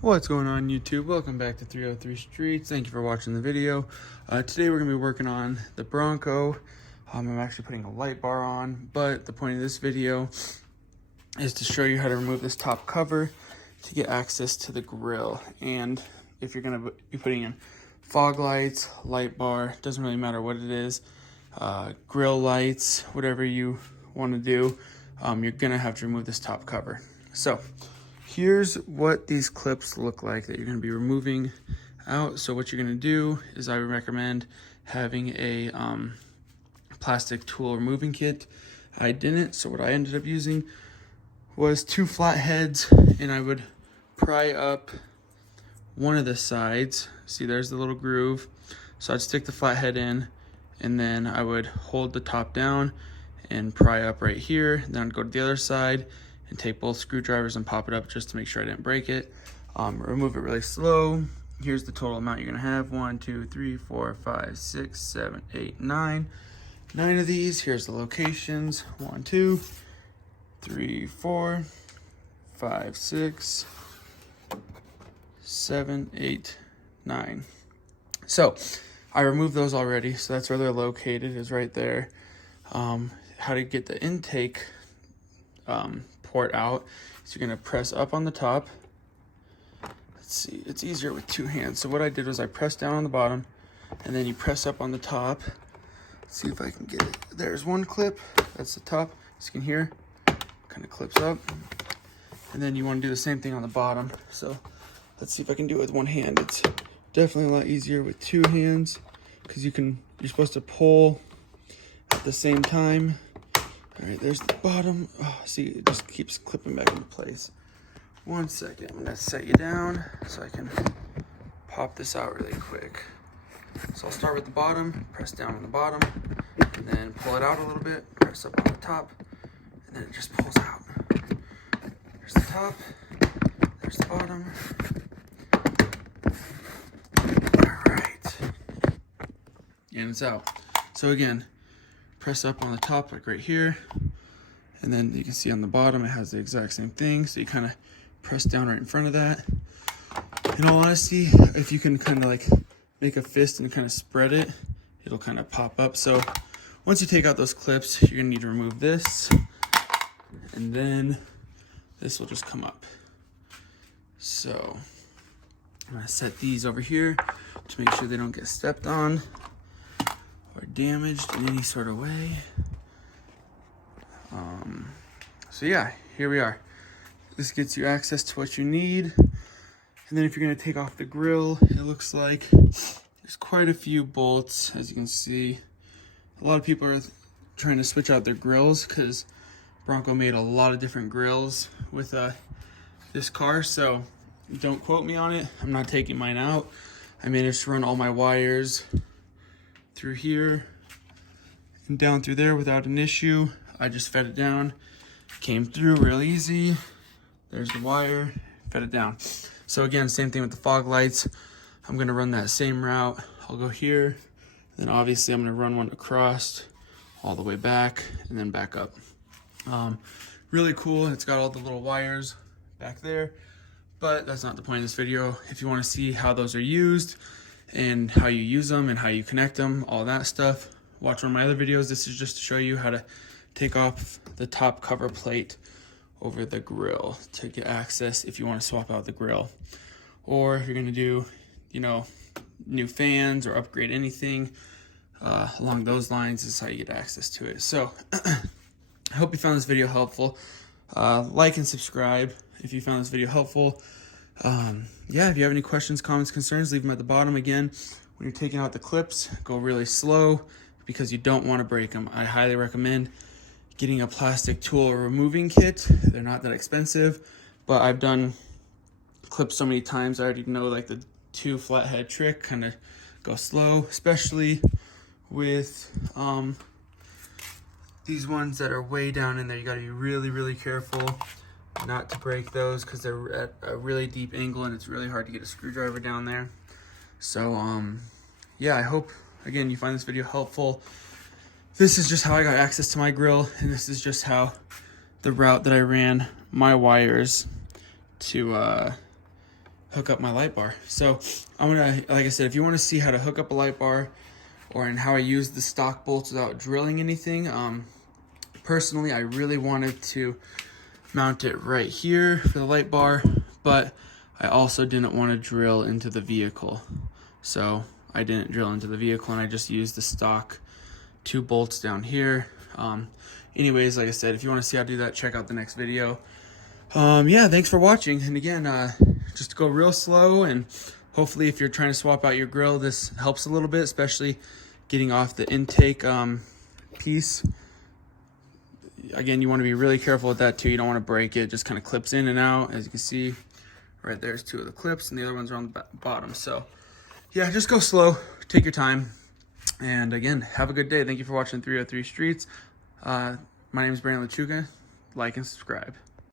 What's going on YouTube? Welcome back to 303 Streets. Thank you for watching the video. Today we're going to be working on the Bronco. I'm actually putting a light bar on, but the point of this video is to show you how to remove this top cover to get access to the grill. And if you're going to be putting in fog lights, light bar, doesn't really matter what it is, grill lights, whatever you want to do, you're going to have to remove this top cover. So here's what these clips look like that you're going to be removing out. So what you're going to do is I would recommend having a plastic tool removing kit. I didn't, so what I ended up using was 2 flat heads, and I would pry up one of the sides. See, there's the little groove. So I'd stick the flat head in, and then I would hold the top down and pry up right here. Then I'd go to the other side and take both screwdrivers and pop it up just to make sure I didn't break it. Remove it really slow. Here's the total amount you're gonna have. 1, 2, 3, 4, 5, 6, 7, 8, 9. 9 of these. Here's the locations. 1, 2, 3, 4, 5, 6, 7, 8, 9. So I removed those already. So that's where they're located, is right there. How to get the intake port out. So you're gonna press up on the top. Let's see, it's easier with 2 hands. So what I did was I pressed down on the bottom, and then you press up on the top. Let's see if I can get it. There's one clip, that's the top. As you can hear, kind of clips up. And then you want to do the same thing on the bottom. So let's see if I can do it with 1 hand. It's definitely a lot easier with 2 hands because you're supposed to pull at the same time. All right, there's the bottom. Oh, see, it just keeps clipping back into place. 1 second, I'm gonna set you down so I can pop this out really quick. So I'll start with the bottom, press down on the bottom, and then pull it out a little bit, press up on the top, and then it just pulls out. There's the top, there's the bottom. All right, and it's out. So again, press up on the top like right here, and then you can see on the bottom it has the exact same thing. So you kind of press down right in front of that. In all honesty, if you can kind of like make a fist and kind of spread it, it'll kind of pop up. So once you take out those clips, you're gonna need to remove this, and then this will just come up. So I'm gonna set these over here to make sure they don't get stepped on or damaged in any sort of way. So yeah, here we are. This gets you access to what you need. And then if you're gonna take off the grill, it looks like there's quite a few bolts, as you can see. A lot of people are trying to switch out their grills because Bronco made a lot of different grills with this car, so don't quote me on it. I'm not taking mine out. I managed to run all my wires through here and down through there without an issue. I just fed it down, came through real easy. There's the wire, fed it down. So again, same thing with the fog lights. I'm gonna run that same route. I'll go here, then obviously I'm gonna run one across all the way back and then back up. Really cool, it's got all the little wires back there, but that's not the point of this video. If you wanna see how those are used and how you use them and how you connect them, all that stuff, watch one of my other videos. This is just to show you how to take off the top cover plate over the grill to get access if you want to swap out the grill. Or if you're going to do, you know, new fans or upgrade anything along those lines, is how you get access to it. So I hope you found this video helpful. Like and subscribe if you found this video helpful. Yeah, if you have any questions, comments, concerns, leave them at the bottom. Again, when you're taking out the clips, go really slow because you don't want to break them. I highly recommend getting a plastic tool removing kit. They're not that expensive, but I've done clips so many times I already know like the 2 flathead trick. Kind of go slow, especially with these ones that are way down in there. You got to be really careful not to break those because they're at a really deep angle and it's really hard to get a screwdriver down there. So yeah, I hope again you find this video helpful. This is just how I got access to my grill, and this is just how the route that I ran my wires to hook up my light bar. So I'm gonna, like I said, if you want to see how to hook up a light bar or in how I use the stock bolts without drilling anything, personally I really wanted to mount it right here for the light bar, but I also didn't want to drill into the vehicle. So I didn't drill into the vehicle and I just used the stock 2 bolts down here. Anyways, like I said, if you want to see how to do that, check out the next video. Yeah, thanks for watching. And again, just go real slow, and hopefully if you're trying to swap out your grill, this helps a little bit, especially getting off the intake piece. Again, you want to be really careful with that too. You don't want to break it. It just kind of clips in and out. As you can see, right there's 2 of the clips and the other ones are on the bottom. So yeah, just go slow, take your time. And again, have a good day. Thank you for watching 303 Streets. My name is Brandon LeChuga. Like and subscribe.